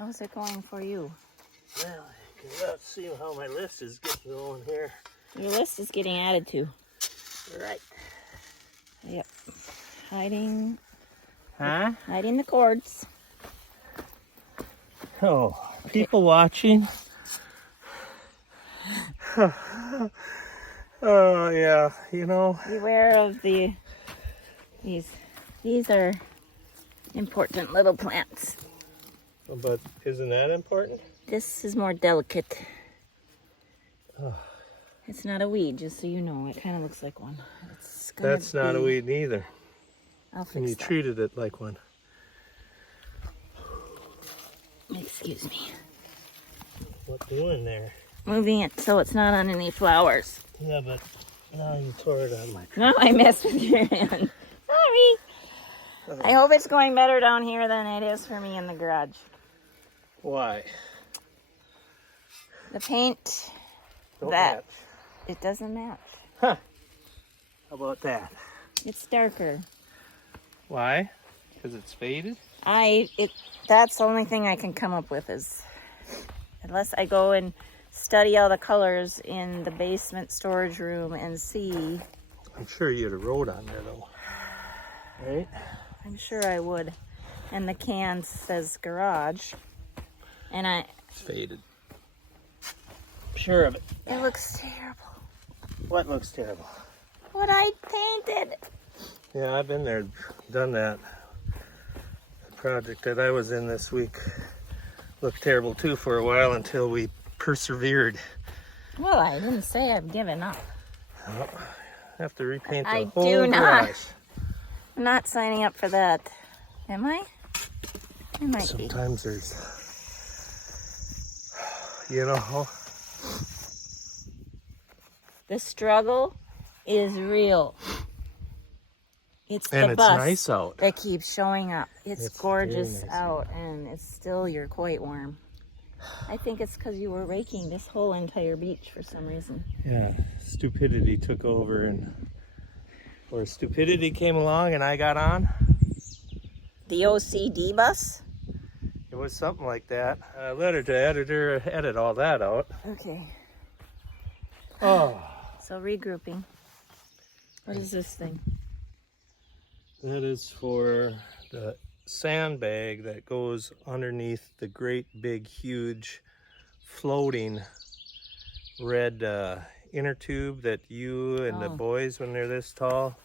How's it going for you? Well, let's see how my list is getting going here. Your list is getting added to. Right. Yep. Hiding the cords. Oh, people watching. Oh yeah, you know. Beware of these are important little plants. But isn't that important? This is more delicate. Oh. It's not a weed, just so you know. It kind of looks like one. That's not a weed neither. I'll fix And you that. treated it like one. Excuse me. What doing there? Moving it so it's not on any flowers. Yeah, but now you tore it on my tree. No, I messed with your hand. Sorry. I hope it's going better down here than it is for me in the garage. Why? The paint, Don't match. It doesn't match. Huh. How about that? It's darker. Why? Because it's faded? That's the only thing I can come up with is, unless I go and study all the colors in the basement storage room and see. I'm sure you'd have wrote on there though. Right? I'm sure I would. And the can says garage. And It's faded. I'm sure of it. It looks terrible. What looks terrible? What I painted. Yeah, I've been there, done that. The project that I was in this week looked terrible too for a while until we persevered. Well, I didn't say I've given up. Well, I have to repaint the I whole do not. garage. I'm not signing up for that. Am I? I might be. Sometimes there's, you know. The struggle is real. It's the And it's bus nice out. that keeps showing up. It's gorgeous nice out, and it's still, you're quite warm. I think it's because you were raking this whole entire beach for some reason. Yeah, stupidity took over, or stupidity came along and I got on. The OCD bus? It was something like that. Letter to editor, edit all that out. Okay. Oh. So regrouping. What is this thing? That is for the sandbag that goes underneath the great big huge floating red inner tube that you and the boys, when they're this tall,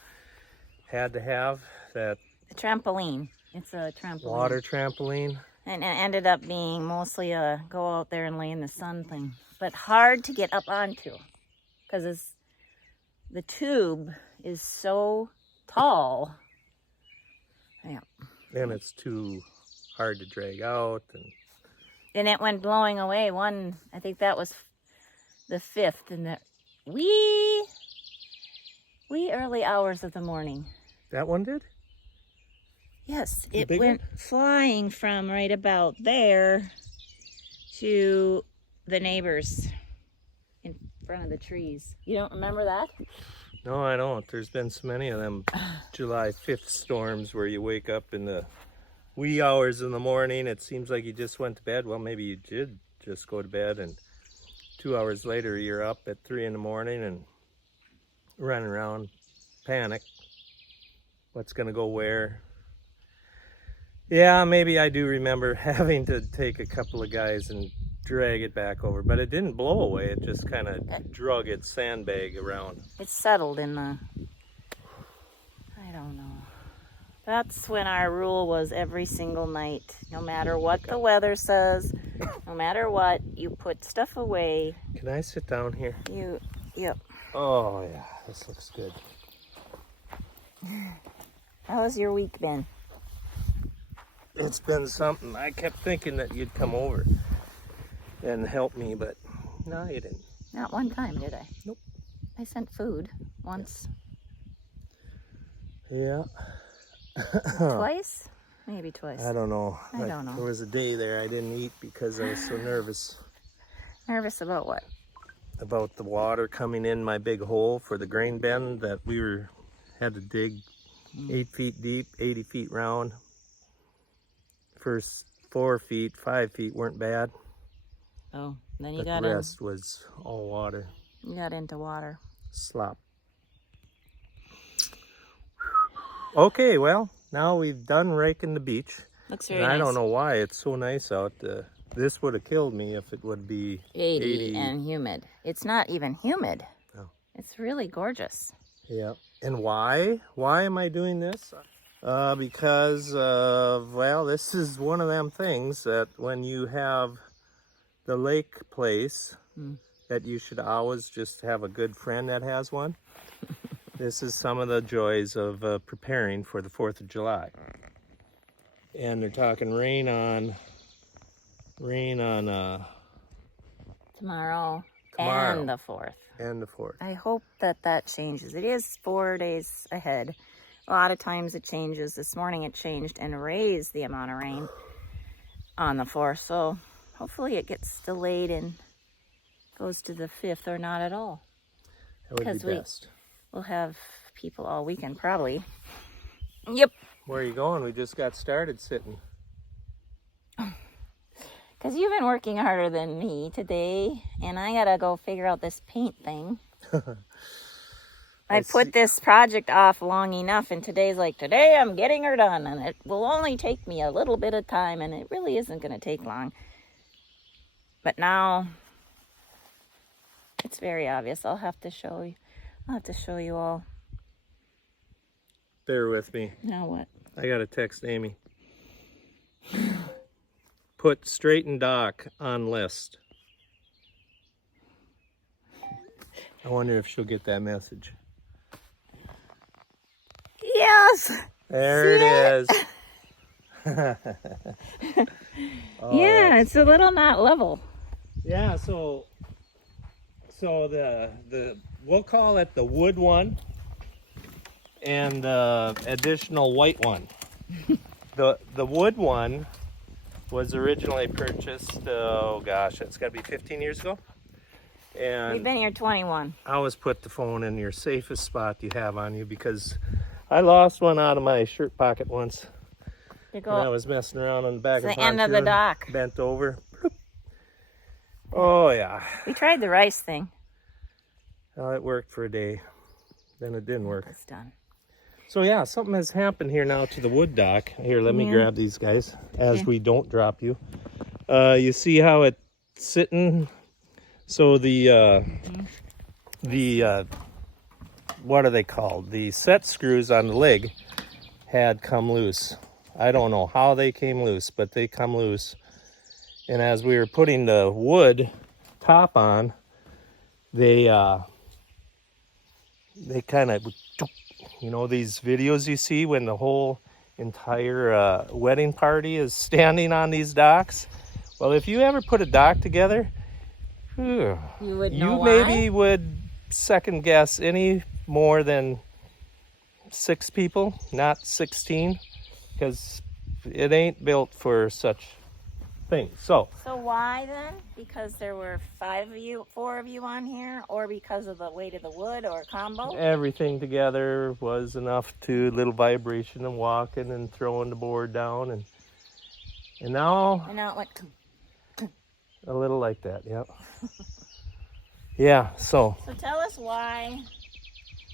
had to have. That A trampoline. It's a trampoline. water trampoline. And it ended up being mostly a go out there and lay in the sun thing. But hard to get up onto. Because the tube is so tall. Yeah. And it's too hard to drag out. And it went blowing away. I think that was the 5th in the wee early hours of the morning. That one did? Yes, The it big went one? flying from right about there to the neighbors in front of the trees. You don't remember that? No, I don't. There's been so many of them July 5th storms where you wake up in the wee hours in the morning. It seems like you just went to bed. Well, maybe you did just go to bed, and 2 hours later you're up at 3 in the morning and running around, panic. What's going to go where? Yeah, maybe I do remember having to take a couple of guys and drag it back over, but it didn't blow away. It just kind of drug its sandbag around. It settled in the, I don't know. That's when our rule was every single night, no matter what the weather says, no matter what, you put stuff away. Can I sit down here? Yep. Oh yeah, this looks good. How has your week been? It's been something. I kept thinking that you'd come over and help me, but no, you didn't. Not one time, did I? Nope. I sent food once. Yeah. Twice? Maybe twice. I don't know. I don't know. There was a day there I didn't eat because I was so nervous Nervous about what? about the water coming in my big hole for the grain bin that had to dig 8 feet deep, 80 feet round. First 4 feet, 5 feet weren't bad. Oh, then you But got the rest was all water. you got into water. Slop. Okay, well, now we've done raking the beach. Looks And very I nice. don't know why it's so nice out. This would have killed me if it would be 80 and humid. It's not even humid. Oh. It's really gorgeous. Yeah. And why? Why am I doing this? Because, well, this is one of them things that when you have the lake place, that you should always just have a good friend that has one. This is some of the joys of preparing for the 4th of July. And they're talking rain on Tomorrow Tomorrow. and the 4th. and the 4th. I hope that that changes. It is 4 days ahead. A lot of times it changes. This morning it changed and raised the amount of rain on the 4th. So hopefully it gets delayed and goes to the 5th or not at all. That would be best. We'll have people all weekend probably. Yep. Where are you going? We just got started sitting. Because you've been working harder than me today, and I gotta go figure out this paint thing. I put this project off long enough, and today's like, today I'm getting her done, and it will only take me a little bit of time, and it really isn't gonna take long. But now, it's very obvious. I'll have to show you. I'll have to show you all. Bear with me. Now what? I gotta text Amy. Put straighten dock on list. I wonder if she'll get that message. Yes! There it is. Yeah, it's a little not level. Yeah, so the we'll call it the wood one and the additional white one. The wood one was originally purchased, oh gosh, it's got to be 15 years ago. And We've been here 21. I always put the phone in your safest spot you have on you because I lost one out of my shirt pocket once. When I was messing around on the back of the end of the dock. Bent over. Oh yeah. We tried the rice thing. Well, it worked for a day. Then it didn't work. It's done. So yeah, something has happened here now to the wood dock. Here, let me grab these guys as we don't drop you. You see how it's sitting? So the what are they called? The set screws on the leg had come loose. I don't know how they came loose, but they come loose. And as we were putting the wood top on, they kind of, you know, these videos you see when the whole entire wedding party is standing on these docks. Well, if you ever put a dock together, you would know maybe would second guess any more than 6 people, not 16, because it ain't built for such things. So why then? Because there were 4 of you on here, or because of the weight of the wood, or combo? everything together was enough to little vibration and walking and throwing the board down and now it went. a little like that. Yep. Yeah. So tell us why.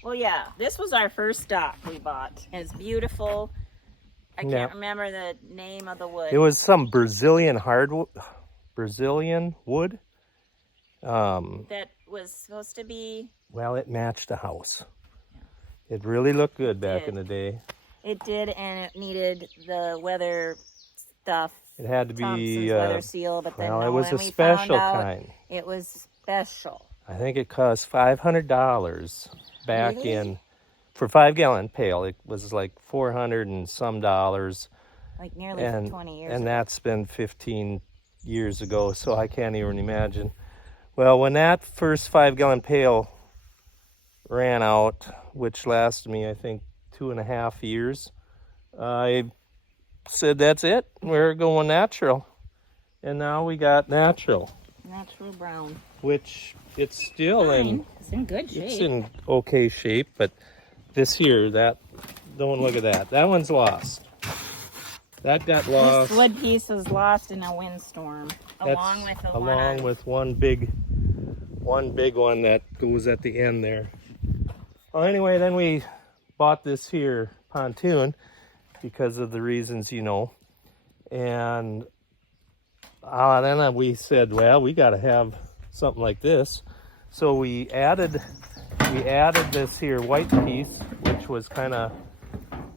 Well, yeah, this was our first dock we bought. It's beautiful. I can't remember the name of the wood. it was some Brazilian wood. That was supposed to be. Well, it matched the house. It really looked good back in the day. It did, and it needed the weather stuff. It had to be weather seal, but then well, it was a special kind. It was special. I think it cost $500 back Really? in for 5-gallon pail. It was like $400 and some dollars. Like nearly 20 years and ago. that's been 15 years ago, so I can't even imagine. Well, when that first 5-gallon pail ran out, which lasted me, I think, 2.5 years, I said, that's it. We're going natural. And now we got natural. Natural brown. Which it's still It's in good shape. It's in okay shape, but this here, don't look at that. That one's lost. That got lost. This wood piece was lost in a windstorm, along with the along with one big one that goes at the end there. Well, anyway, then we bought this here pontoon because of the reasons you know, and then we said, well, we got to have something like this, so we added this here white piece, which was kind of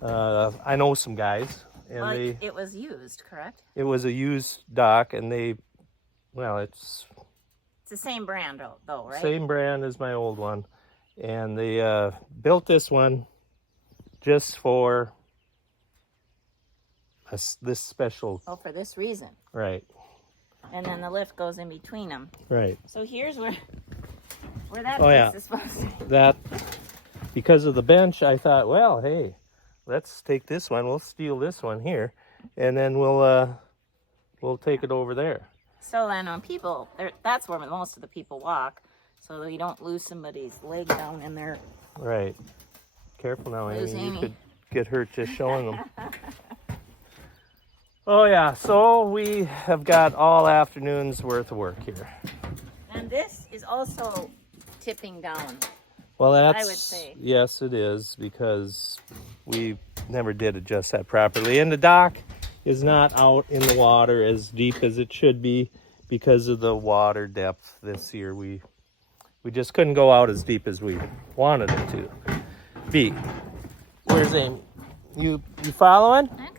I know some guys. And well, it was used, correct? It was a used dock, and it's the same brand, though, right? Same brand as my old one, and they built this one just for this special. Oh, for this reason. Right. And then the lift goes in between them. Right. So here's where that piece is supposed to be. That, because of the bench, I thought, well, hey, let's take this one. We'll steal this one here, and then we'll take it over there. So then when that's where most of the people walk, so that you don't lose somebody's leg down in there. Right. Careful now, Amy. You could get hurt just showing them. Oh yeah, so we have got all afternoon's worth of work here. And this is also tipping down. Well, that's, I would say. Yes, it is, because we never did adjust that properly. And the dock is not out in the water as deep as it should be because of the water depth this year. We just couldn't go out as deep as we wanted it to be. Where's Amy? You following? I'm gone.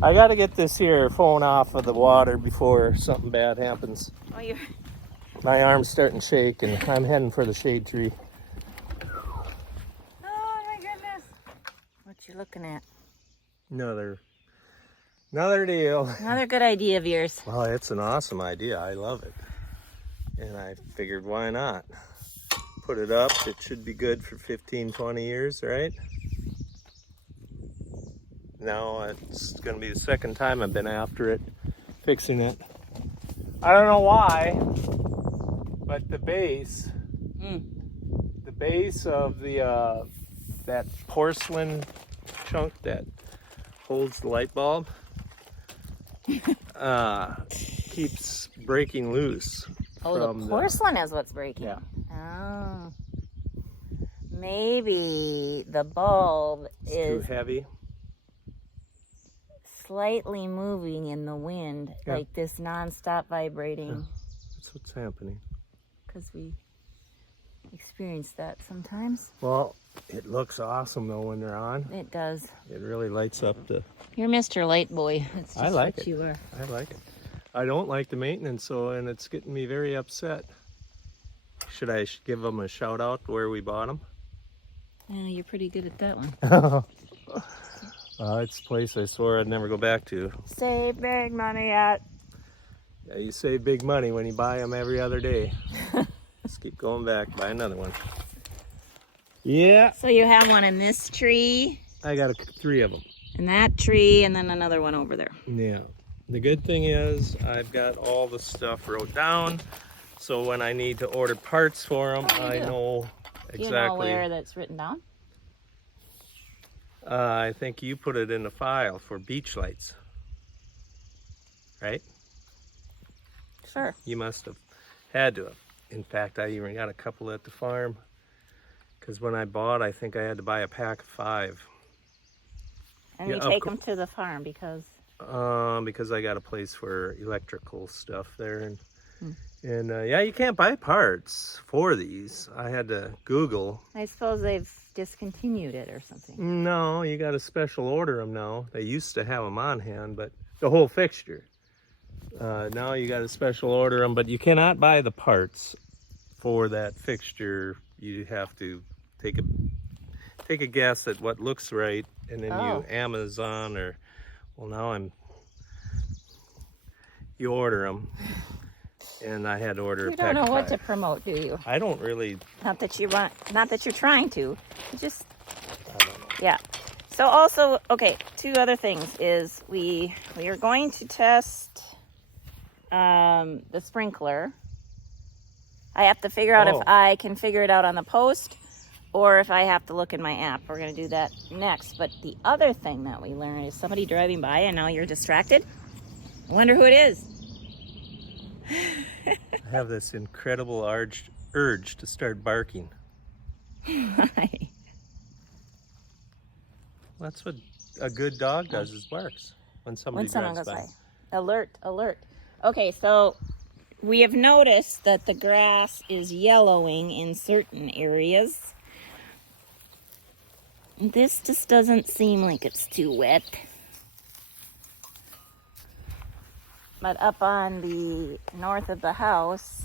I got to get this here phone off of the water before something bad happens. Oh, you're... My arm's starting to shake, and I'm heading for the shade tree. Oh, my goodness. What you looking at? Another deal. Another good idea of yours. Well, it's an awesome idea. I love it. And I figured, why not? Put it up. It should be good for 15, 20 years, right? Now it's going to be the second time I've been after it, fixing it. I don't know why, but the base of the that porcelain chunk that holds the light bulb keeps breaking loose. Oh, the porcelain is what's breaking. Yeah. Oh. Maybe the bulb is too heavy. Slightly moving in the wind, Yeah. like this non-stop vibrating. Yeah. That's what's happening. Because we experience that sometimes. Well, it looks awesome though when they're on. It does. It really lights up the... You're Mr. Light Boy. It's just I like what it. you are. I like it. I don't like the maintenance, and it's getting me very upset. Should I give them a shout out where we bought them? Yeah, you're pretty good at that one. It's a place I swore I'd never go back to. Save big money at. Yeah, you save big money when you buy them every other day. Just keep going back, buy another one. Yeah. So you have one in this tree. I got 3 of them. In that tree, and then another one over there. Yeah. The good thing is I've got all the stuff wrote down, so when I need to order parts for them, I know exactly. Do you know where that's written down? I think you put it in the file for beach lights, right? Sure. You must have had to have. In fact, I even got a couple at the farm, because when I bought, I think I had to buy a pack of 5. And you take them to the farm because I got a place for electrical stuff there, and yeah, you can't buy parts for these. I had to Google. I suppose they've discontinued it or something. No, you got to special order them now. They used to have them on hand, but the whole fixture. Now you got to special order them, but you cannot buy the parts for that fixture. You have to take a guess at what looks right, and then you Amazon you order them. And I had to order a pack of 5. You don't know what to promote, do you? I don't really. Not that you're trying to. You just. I don't know. Yeah. So also, okay, 2 other things is we are going to test the sprinkler. I have to figure out if I can figure it out on the post, or if I have to look in my app. We're going to do that next. But the other thing that we learned is somebody driving by and now you're distracted. I wonder who it is. I have this incredible urge to start barking. Why? That's what a good dog does, is barks when somebody Someone drives goes by. by. Alert, alert. Okay, so we have noticed that the grass is yellowing in certain areas. This just doesn't seem like it's too wet. But up on the north of the house,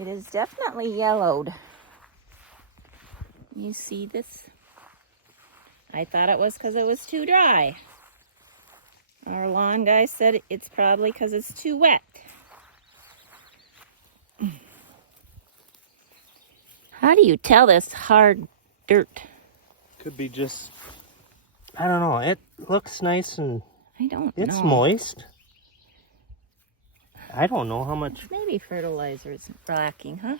it is definitely yellowed. You see this? I thought it was because it was too dry. Our lawn guy said it's probably because it's too wet. How do you tell this hard dirt? Could be just, I don't know, it looks nice and I don't know. it's moist. I don't know how much. Maybe fertilizer is lacking, huh?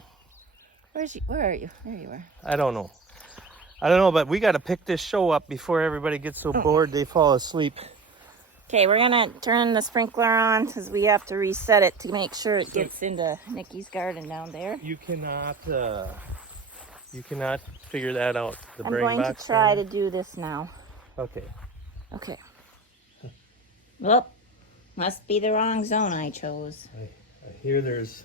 Where are you? There you are. I don't know. I don't know, but we got to pick this show up before everybody gets so bored they fall asleep. Okay, we're gonna turn the sprinkler on because we have to reset it to make sure it gets into Nikki's garden down there. You cannot figure that out. The I'm brain going to box try thing? to do this now. Okay. Okay. Well, must be the wrong zone I chose. I hear there's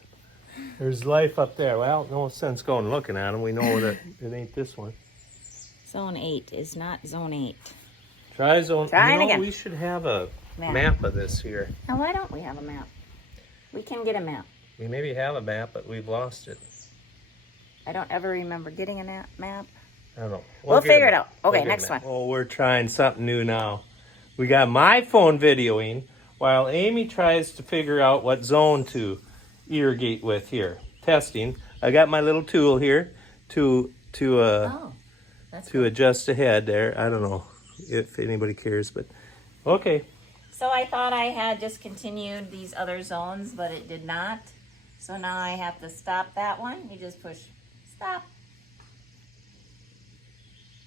life up there. Well, no sense going looking at them. We know that it ain't this one. Zone 8 is not zone 8. Try zone. Trying again. We should have a map of this here. Now, why don't we have a map? We can get a map. We maybe have a map, but we've lost it. I don't ever remember getting a map. I don't know. We'll get figure a it map. out. Okay, We'll get a next map. one. Oh, we're trying something new now. We got my phone videoing while Amy tries to figure out what zone to irrigate with here. Testing. I got my little tool here to adjust ahead there. I don't know if anybody cares, but okay. So I thought I had discontinued these other zones, but it did not. So now I have to stop that one. You just push stop.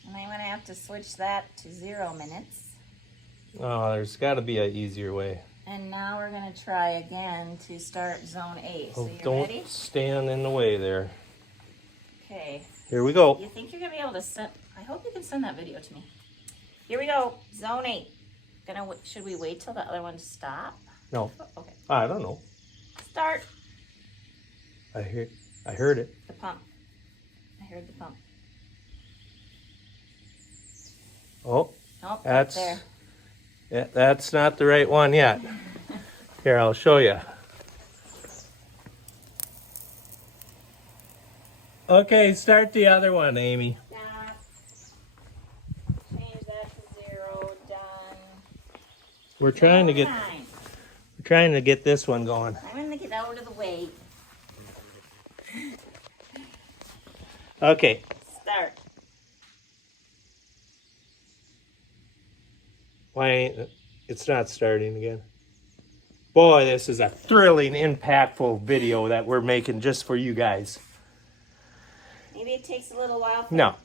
And I'm going to have to switch that to 0 minutes. Oh, there's got to be an easier way. And now we're going to try again to start zone 8. So Oh, you don't ready? stand in the way there. Okay. Here we go. You think you're going to be able to send... I hope you can send that video to me. Here we go. Zone 8. Should we wait till the other one stop? No. Okay. I don't know. Start. I heard it. The pump. I heard the pump. Oh, Nope, that's there. yeah, that's not the right one yet. Here, I'll show you. Okay, start the other one, Amy. Stop. Change that to 0. Done. We're trying to get Fine. this one going. I'm going to get out of the way. Okay. Start. Why ain't it's not starting again? Boy, this is a thrilling, impactful video that we're making just for you guys. Maybe it takes a little while. No.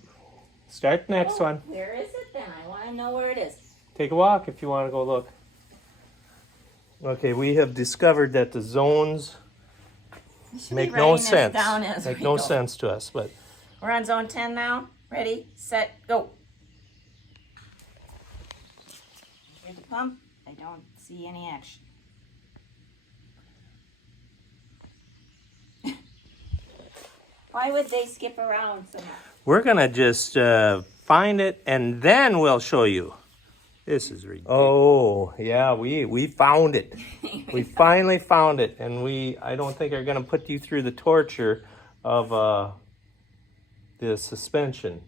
Start the next one. Where is it then? I want to know where it is. Take a walk if you want to go look. Okay, we have discovered that the zones make no sense. Make no sense to us, but We're on zone 10 now. Ready, set, go. Here's the pump. I don't see any action. Why would they skip around so much? we're gonna just find it and then we'll show you. This is ridiculous. Oh, yeah, we found it. We finally found it, and I don't think are gonna put you through the torture of the suspension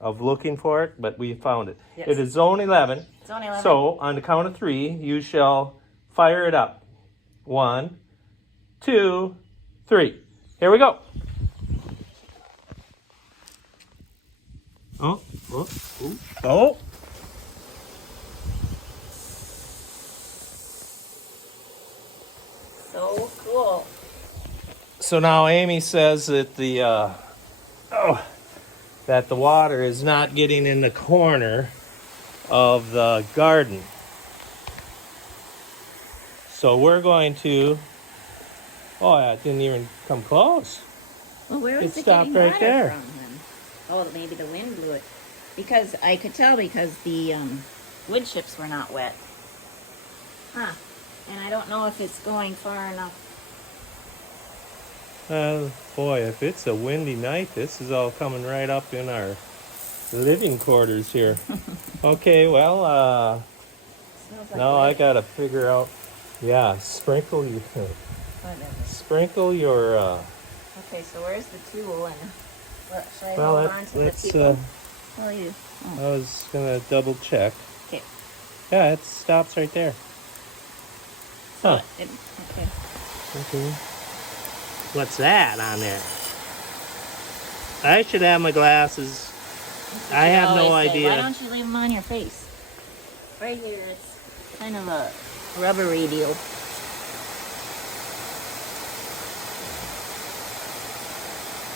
of looking for it, but we found it. Yes. It is zone 11. Zone 11. So on the count of 3, you shall fire it up. 1, 2, 3. Here we go. Oh, oh, oh, oh. So cool. So now Amy says that that the water is not getting in the corner of the garden. So we're going to, oh, it didn't even come close. Well, where is It it stopped getting right water there. from then? Oh, maybe the wind blew it. Because I could tell because the wood chips were not wet. Huh. And I don't know if it's going far enough. Boy, if it's a windy night, this is all coming right up in our living quarters here. Okay, well, Smells like now I wet. gotta figure out, yeah, sprinkle your, Okay, so where's the tool and what, should I well, hold on to the let's, people? Well, you. I was gonna double check. Okay. Yeah, it stops right there. Huh. Okay. Okay. What's that on there? I should have my glasses. I have no idea. Why don't you leave them on your face? Right here, it's kind of a rubbery deal. Is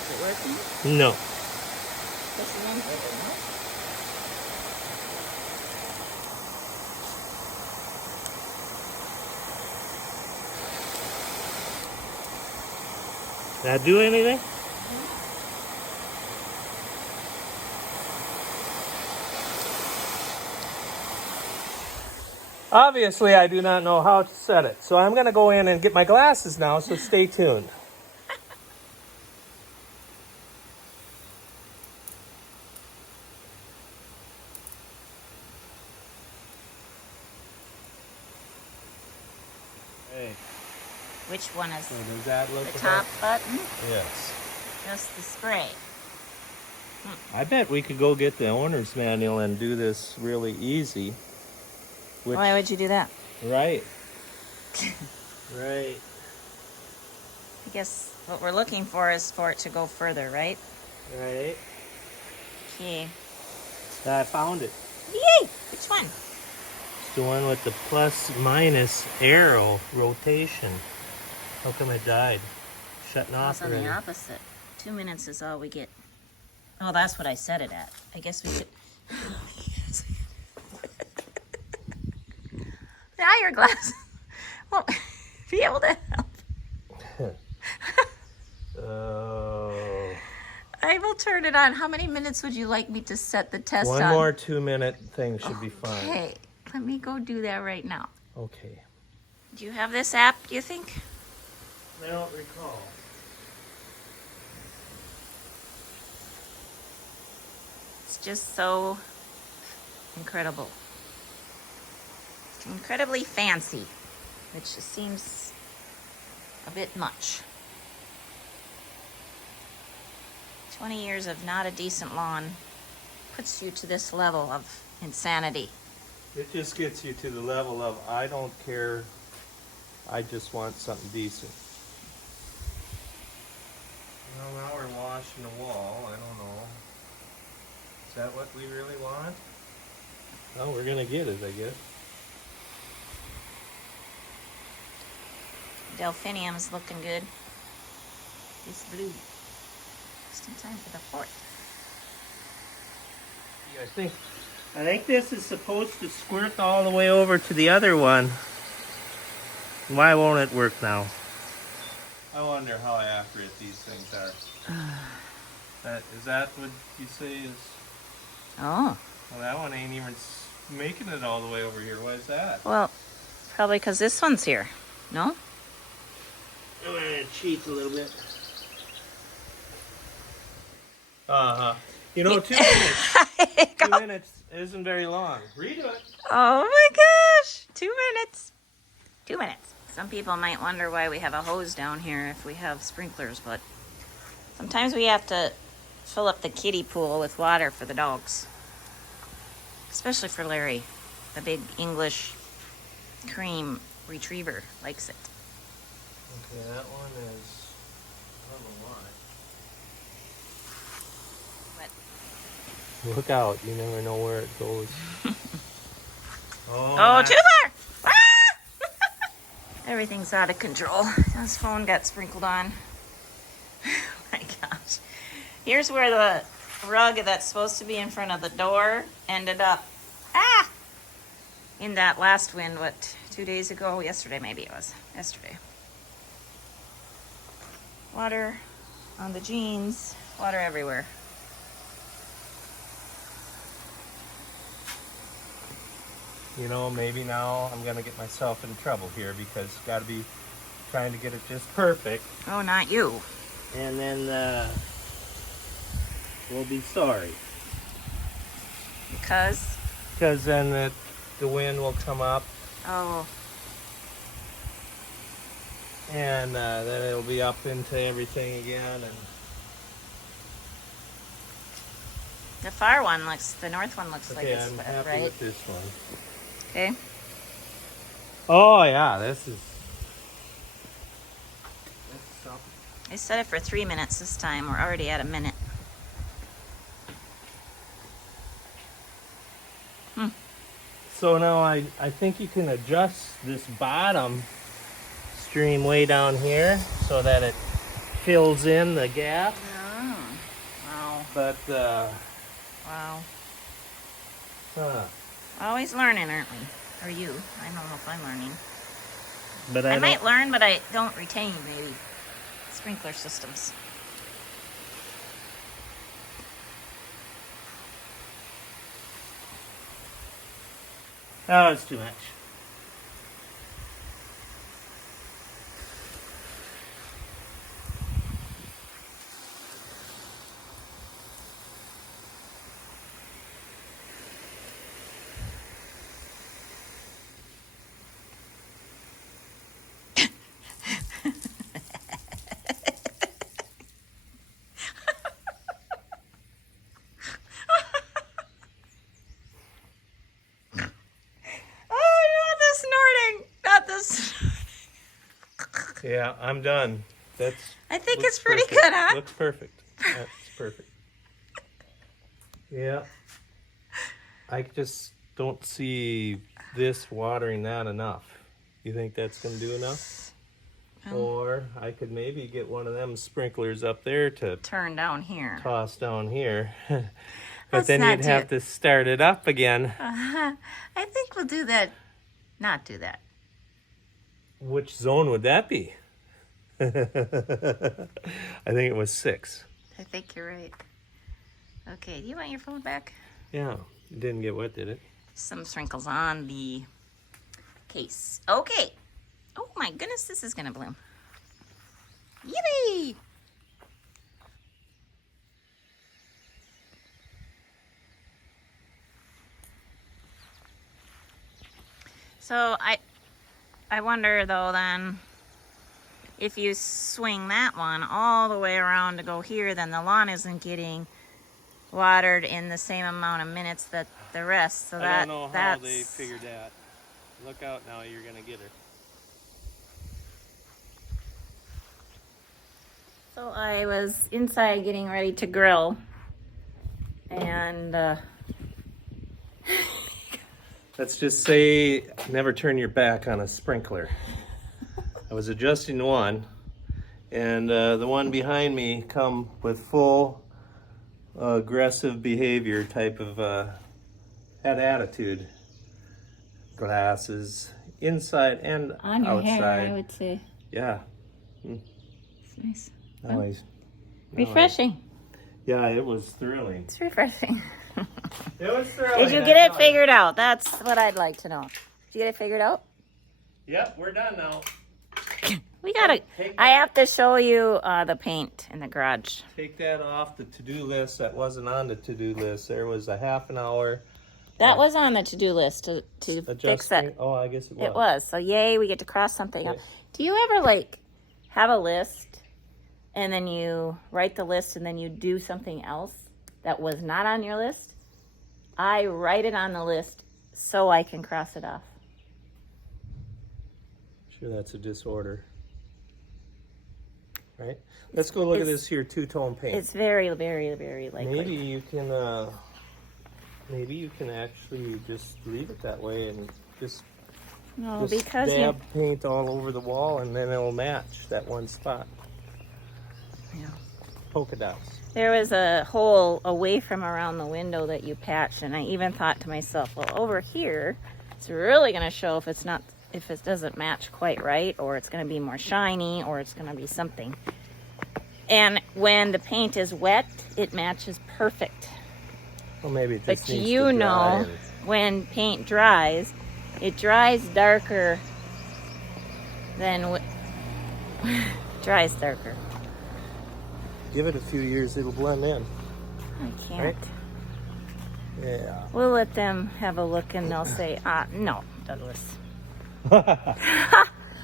it working? No. Just a minute, no? Did that do anything? Obviously, I do not know how to set it, so I'm going to go in and get my glasses now, so stay tuned. Hey, Which one is so does that look the top button? Yes. Just the spray. I bet we could go get the owner's manual and do this really easy. Why would you do that? Right. Right. I guess what we're looking for is for it to go further, right? Right. Okay. I found it. Yay! Which one? It's the one with the plus minus arrow rotation. How come it died? Shutting off It's on already. the opposite. 2 minutes is all we get. Oh, that's what I set it at. I guess we should. Now your glass won't be able to help. Oh. I will turn it on. How many minutes would you like me to set the test on? One more 2-minute thing should be fine. Okay, let me go do that right now. Okay. Do you have this app, do you think? I don't recall. It's just so incredible. Incredibly fancy, which just seems a bit much. 20 years of not a decent lawn puts you to this level of insanity. It just gets you to the level of, I don't care, I just want something decent. Well, now we're washing the wall, I don't know. Is that what we really want? Oh, we're gonna get it, I guess. Delphinium's looking good. This blue. Just in time for the 4th. I think this is supposed to squirt all the way over to the other one. Why won't it work now? I wonder how accurate these things are. Is that what you say is? Oh. Well, that one ain't even making it all the way over here. Why is that? Well, probably because this one's here. No? I'm gonna cheat a little bit. Uh-huh. You know, 2 minutes. 2 minutes isn't very long. Redo it. Oh my gosh! 2 minutes. 2 minutes. Some people might wonder why we have a hose down here if we have sprinklers, but sometimes we have to fill up the kiddie pool with water for the dogs. Especially for Larry. The big English cream retriever likes it. Okay, that one is, I don't know why. But Look out, you never know where it goes. oh, too far! Ah! Everything's out of control. His phone got sprinkled on. Oh my gosh. Here's where the rug that's supposed to be in front of the door ended up in that last wind, what, 2 days ago? Yesterday, maybe it was. Yesterday. Water on the jeans, water everywhere. You know, maybe now I'm gonna get myself in trouble here because gotta be trying to get it just perfect. Oh, not you. And then we'll be sorry. Because? Because then the wind will come up Oh, and then it'll be up into everything again. And the far one looks, the north one looks like okay, it's I'm wet, happy right? with this one. Okay. Oh yeah, this is something. I set it for 3 minutes this time. We're already at a minute. So now I think you can adjust this bottom stream way down here so that it fills in the gap. Oh, wow. But Wow. huh. Always learning, aren't we? Or you. I don't know if I'm learning. But I I might don't, learn, but I don't retain, maybe. Sprinkler systems. oh, it's too much. Oh, not the snorting. Not this. Yeah, I'm done. That's. I think looks it's pretty perfect. good, huh? Looks perfect. That's perfect. Yeah. I just don't see this watering that enough. You think that's going to do enough? Or I could maybe get one of them sprinklers up there to Turn down here. toss down here. But Let's then not you'd do have it. to start it up again. I think we'll do that. Not do that. Which zone would that be? I think it was 6. I think you're right. Okay, do you want your phone back? Yeah, it didn't get wet, did it? Some sprinkles on the case. Okay. Oh my goodness, this is gonna bloom. Yippee! So I wonder though then, if you swing that one all the way around to go here, then the lawn isn't getting watered in the same amount of minutes that the rest. So I don't know how that's, they figured that. Look out now, you're gonna get her. So I was inside getting ready to grill, and Let's just say never turn your back on a sprinkler. I was adjusting one, and the one behind me come with full aggressive behavior type of had attitude. Glasses inside and on your outside. hair, I would say. Yeah. It's nice. Nice. Refreshing. Yeah, it was thrilling. It's refreshing. It was thrilling. Did you get it figured out? That's what I'd like to know. Did you get it figured out? Yep, we're done now. We gotta. I have to show you the paint in the garage. Take that off the to-do list. That wasn't on the to-do list. There was a half an hour. That was on the to-do list to fix it. Oh, I guess it was. It was. So yay, we get to cross something off. Yeah. Do you ever like have a list and then you write the list and then you do something else that was not on your list? I write it on the list so I can cross it off. Sure, that's a disorder. Right? Let's go look at this here two-tone paint. It's very, very, very likely. Maybe you can actually just leave it that way and just No, because dab paint all over the wall and then it'll match that one spot. Yeah. polka dots. There was a hole away from around the window that you patched, and I even thought to myself, well, over here, it's really going to show if it doesn't match quite right, or it's going to be more shiny, or it's going to be something. And when the paint is wet, it matches perfect. Well, maybe it just But needs you to know, dry when paint dries, it dries darker than dries darker. Give it a few years, it'll blend in. I can't. Right? Yeah. We'll let them have a look and they'll say, no, Douglas.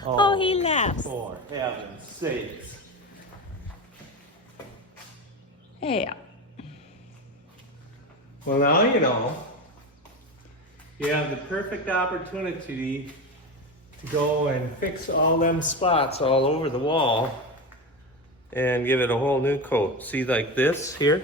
Oh, he laughs. For heaven's sakes. Yeah. Well, now you know. You have the perfect opportunity to go and fix all them spots all over the wall and give it a whole new coat. See, like this here?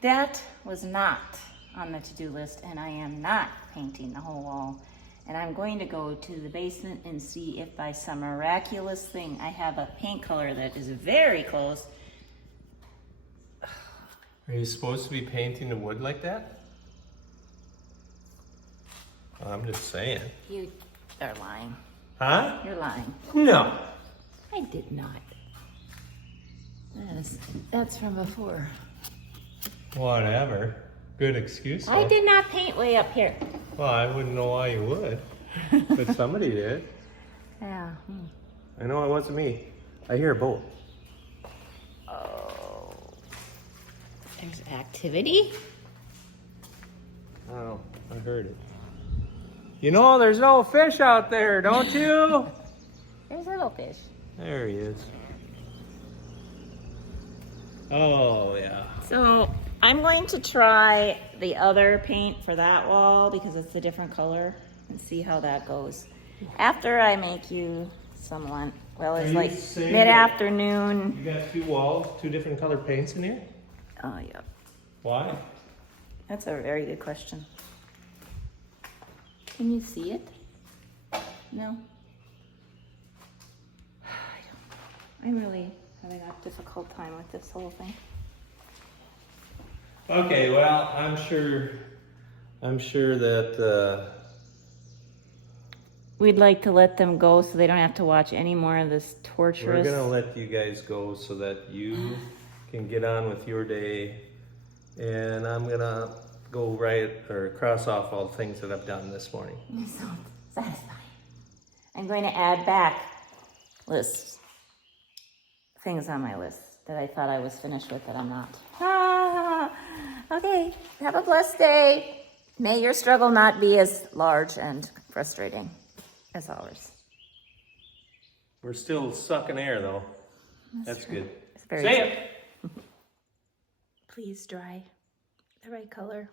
That was not on the to-do list, and I am not painting the whole wall. And I'm going to go to the basement and see if by some miraculous thing I have a paint color that is very close. Are you supposed to be painting the wood like that? I'm just saying. You are lying. Huh? You're lying. No. I did not. That's from before. Whatever. Good excuse. I though. did not paint way up here. Well, I wouldn't know why you would, but somebody did. Yeah. I know it wasn't me. I hear both. Oh. There's activity? Oh, I heard it. You know, there's no fish out there, don't you? There's little fish. There he is. Oh, yeah. So I'm going to try the other paint for that wall because it's a different color and see how that goes. After I make you some lunch. Well, it's Are you like saying mid-afternoon. You got 2 walls, 2 different color paints in here? Oh, yeah. Why? That's a very good question. Can you see it? No? I'm really having a difficult time with this whole thing. Okay, well, I'm sure that We'd like to let them go so they don't have to watch any more of this torturous. we're gonna let you guys go so that you can get on with your day, and I'm gonna go cross off all the things that I've done this morning. You're so satisfying. I'm going to add back things on my list that I thought I was finished with that I'm not. Okay, have a blessed day. May your struggle not be as large and frustrating as ours. We're still sucking air though. That's true. good. It's very See ya. Please dry the right color.